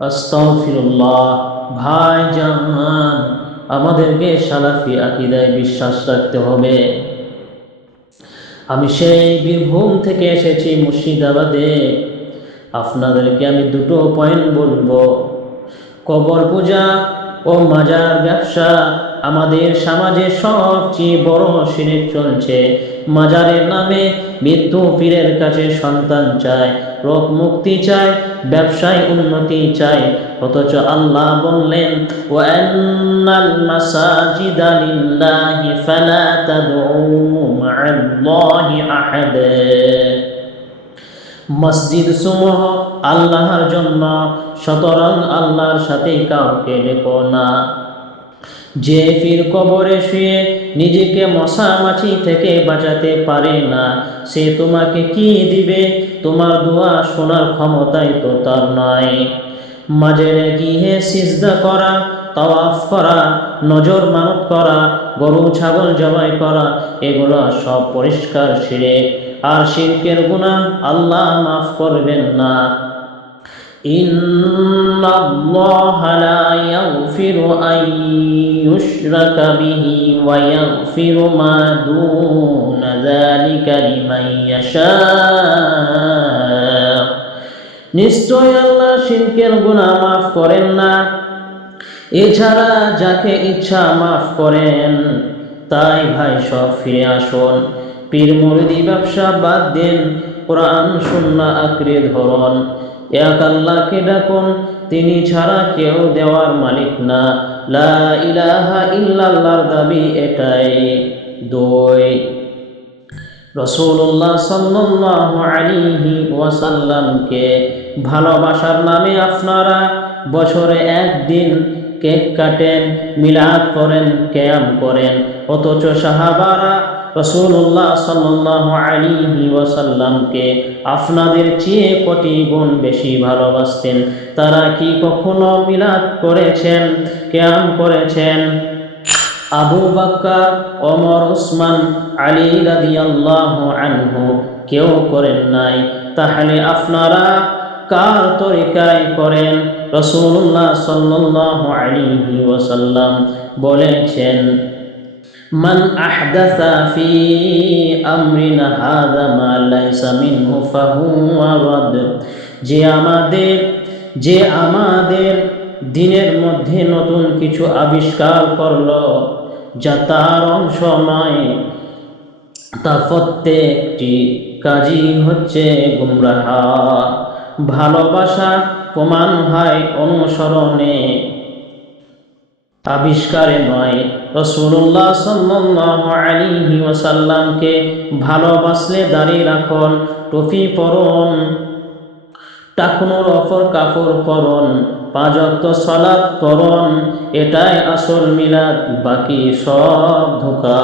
আস্তাগফিরুল্লাহ। ভাইজান, আমাদেরকে সালাফি আকীদায় বিশ্বাস রাখতে হবে। আমি সেই বীরভূম থেকে এসেছি মুর্শিদাবাদে। আপনাদেরকে আমি দুটো পয়েন্ট বলবো। কবর পূজা ও মাজার ব্যবসা আমাদের সমাজে সবচেয়ে বড় শিরক চলছে। মাজারের নামে মৃত্যু পীরের কাছে সন্তান চায়, রোগ মুক্তি চায়, ব্যবসায় উন্নতি চায়। অথচ আল্লাহ বললেন, ওয়ান্নাল মাসাজিদা লিল্লাহি ফালা তাদউ মা'আল্লাহি আহাদা। মসজিদ সমূহ আল্লাহর জন্য, সুতরাং আল্লাহর সাথে কাউকে ডেকো না। যে পীর কবরে শুয়ে নিজেকে মশা মাছি থেকে বাঁচাতে পারে না, সে তোমাকে কি দিবে? তোমার দোয়া শোনার ক্ষমতাই তো তার নাই। মাজারে গিয়ে সিজদা করা, তাওয়াফ করা, নজর মানত করা, গরু ছাগল জবাই করা, এগুলো সব পরিষ্কার শিরক। আর শিরকের গুনাহ আল্লাহ মাফ করবেন না। ইন্নাল্লাহা লা ইয়াগফিরু আন ইউশরাকা বিহি ওয়া ইয়াগফিরু মা দুনা যালিকা লিমান ইয়াশা। নিশ্চয় আল্লাহ শিরকের গুনাহ মাফ করেন না, এছাড়া যাকে ইচ্ছা মাফ করেন। তাই ভাই সব ফিরে আসুন, পীর মুরিদি ব্যবসা বাদ দিন, কোরআন সুন্নাহ আঁকড়ে ধরুন। এক আল্লাহকে ডাকুন, তিনি ছাড়া কেউ দেওয়ার মালিক না। লা ইলাহা ইল্লাল্লাহর দাবি এটাই। দুই, রাসূলুল্লাহ সাল্লাল্লাহু আলাইহি ওয়াসাল্লামকে ভালোবাসার নামে আপনারা বছরে একদিন কেক কাটেন, মিলাদ করেন, কিয়াম করেন। অথচ সাহাবারা রাসূলুল্লাহ সাল্লাল্লাহু আলাইহি ওয়াসাল্লামকে আপনাদের চেয়ে কোটি গুণ বেশি ভালোবাসতেন। তারা কি কখনো মিলাদ করেছেন, কিয়াম করেছেন? আবু বকর, ওমর, উসমান, আলী রাদিয়াল্লাহু আনহু কেউ করেন নাই। তাহলে আপনারা কার তরিকায় করেন? রাসূলুল্লাহ সাল্লাল্লাহু আলাইহি ওয়াসাল্লাম বলেছেন, মান আহদাসা ফি আমরিনা হাযা মা লাইসা মিনহু ফাহুয়া রাদ। যে আমাদের দিনের মধ্যে নতুন কিছু আবিষ্কার করলো যা তার অংশ নয়, তা প্রত্যেকটি কাজই হচ্ছে গুমরাহ। ভালোবাসা প্রমাণ হয় অনুসরণে, আবিষ্কারে নয়। রাসূলুল্লাহ সাল্লাল্লাহু আলাইহি ওয়াসাল্লামকে ভালোবাসলে দাড়ি রাখুন, টুপি পরুন, টাকনুর ওপর কাপড় পরুন, 5 ওয়াক্ত সালাত করুন। এটাই আসল মিলাদ, বাকি সব ধোঁকা।